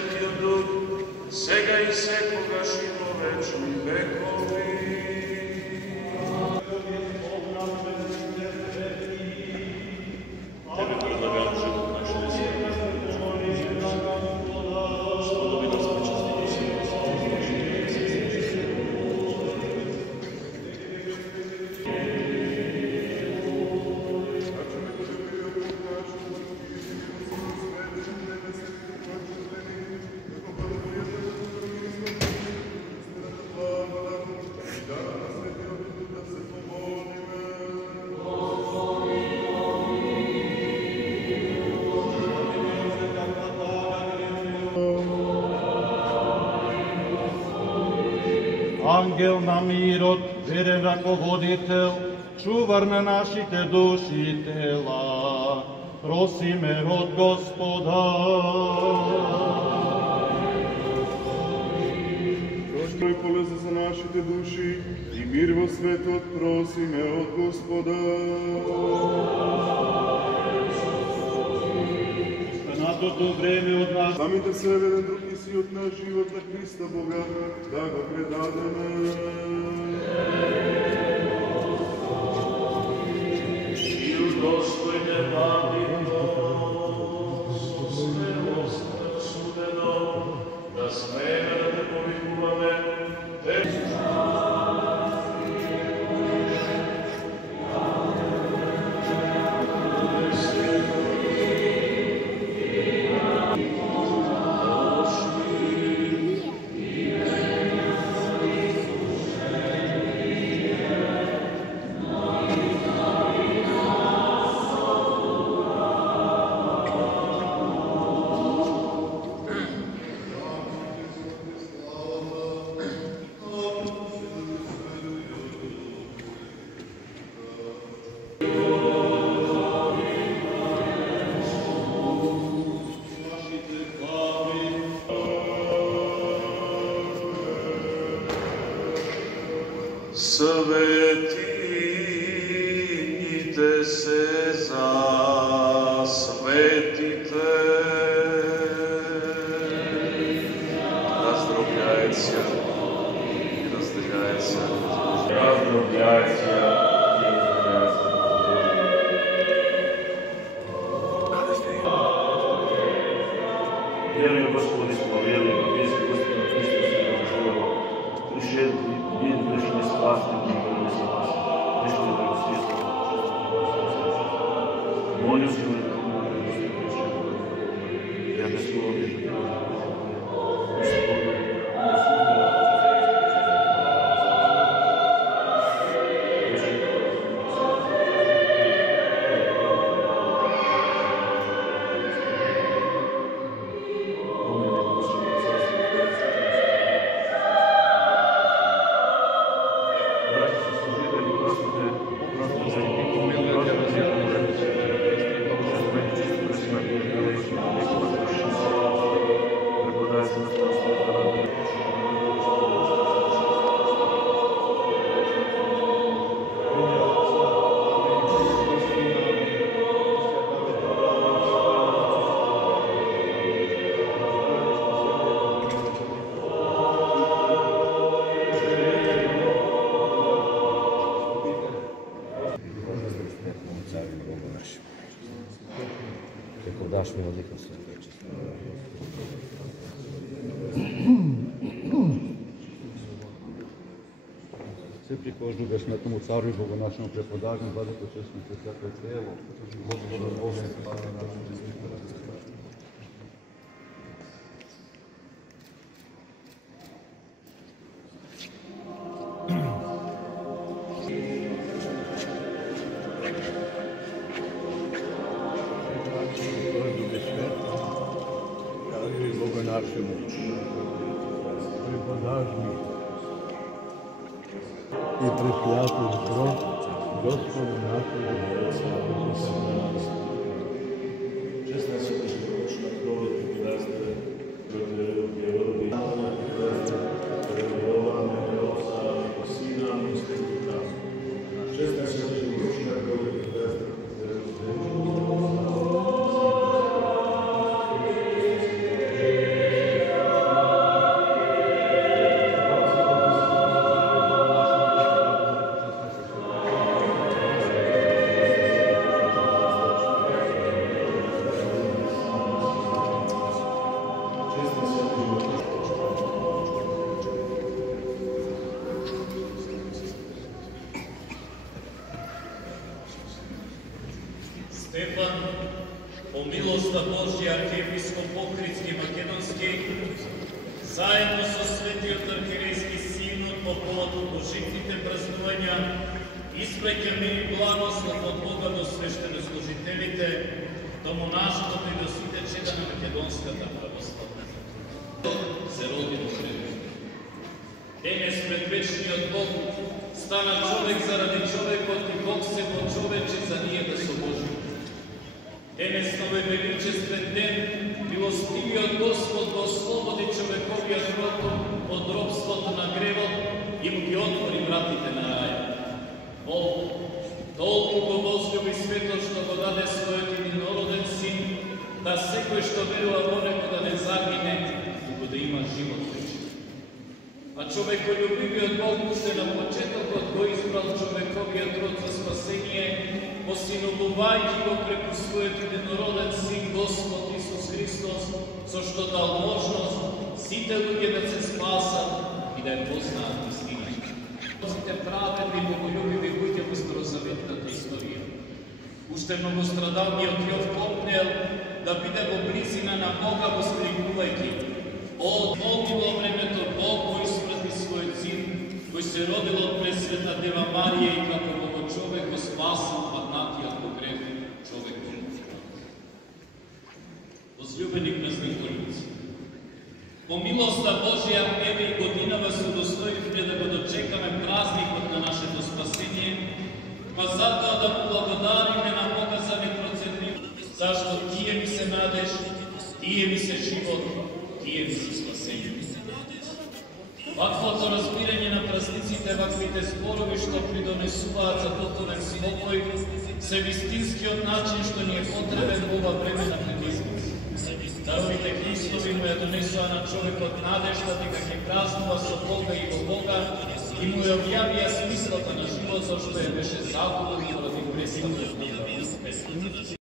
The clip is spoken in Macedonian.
Svetio Duh, сега и секогаш и во вечни векови. Ангел на мирот, верен раководител, чувар на нашите души и тела, просиме од Господа. Прострој полеза за нашите души и мир во светот, просиме од Господа. Станатото време од нас, Самите себе еден друг и си од наш живот на Христа Бога, да го предадеме. И удостојте памтито, со смелост судено, да смееме да те повикуваме, светите се за светите. Раздробляется и разделяется. Раздробляется и разделяется. Веруем, Господи, славели, весь Господи Христос, Его пришел, день вечный спасник, и вынес нас, пришли до Христа. Молюсь, я без слова не Како даш ми велика света чест. се прикожуваш на тому царю и Богу нашему преподажем, бъде почестно се всяко тело, Господа Бога и Спаса нашего. Бога нашему, преподажни и пресвятый кровь Господа нашего Иисуса Христа. честен свет и живот. Стефан, по милоста Божја архиепископ Охридски Македонски, заедно со Светиот архиерейски синод по повод божитните празнувања, испреќа мир и благослов од Бога до свештенослужителите, до монашкото и до сите чеда на Македонската православна. Се роди во Христос. Денес пред вечниот Бог стана човек заради човекот и Бог се почовече за ние да собожи. Денес на овој величествен ден милостивиот Господ го ослободи човековиот род од робството на гревот и му ги отвори вратите на рај. Бог толку го возлюби светот што го даде својот единороден син, да секој што верува во него да не загине, туку да има живот вечен. А човеколюбивиот Бог уште на почетокот го избрал човековиот род за спасение, посиновувајќи го преку својот единороден син Господ Исус Христос, со што дал можност сите луѓе да се спасат и да ја познаат истината. Сите праведни боголюбиви луѓе во старозаветната историја. Уште многострадалниот Јов помнел да биде во близина на Бога воскликувајќи: Од молило времето Бог го испрати својот син, кој се родил од пресвета Дева Марија и како Бого човек го спасил паднатиот во грев човек. Возлюбени празниколици, по милоста Божја, еве и годинава се удостоивме да го дочекаме празникот на нашето спасение, па затоа да му благодариме на Бога за непроценливост, зашто тие ми се надеж, тие ми се живот, тие ми се спасение. Ваквото разбирање на празниците, ваквите зборови што придонесуваат за потонен спокој, се вистинскиот начин што ни е потребен во ова време на предизвици. Даровите Христови му ја донесува на човекот надежда дека ќе празнува со Бога и во Бога и му ја објавија смислата на животот што ја беше загубил ради престанот.